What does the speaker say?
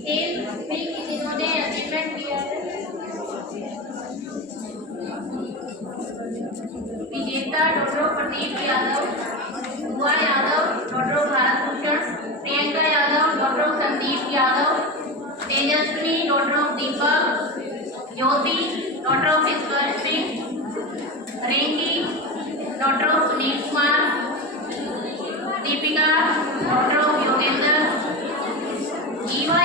खेल में जिन्होंने अचीवमेंट किया है, विजेता डॉक्टर प्रदीप यादव, भुआ यादव डॉक्टर भारत भूषण, प्रियंका यादव डॉक्टर संदीप यादव, तेजस्वी डॉक्टर दीपक, ज्योति doctor Ishwar Singh, रेंगी doctor Sunil Kumar, Deepika doctor Yogendra, जीवन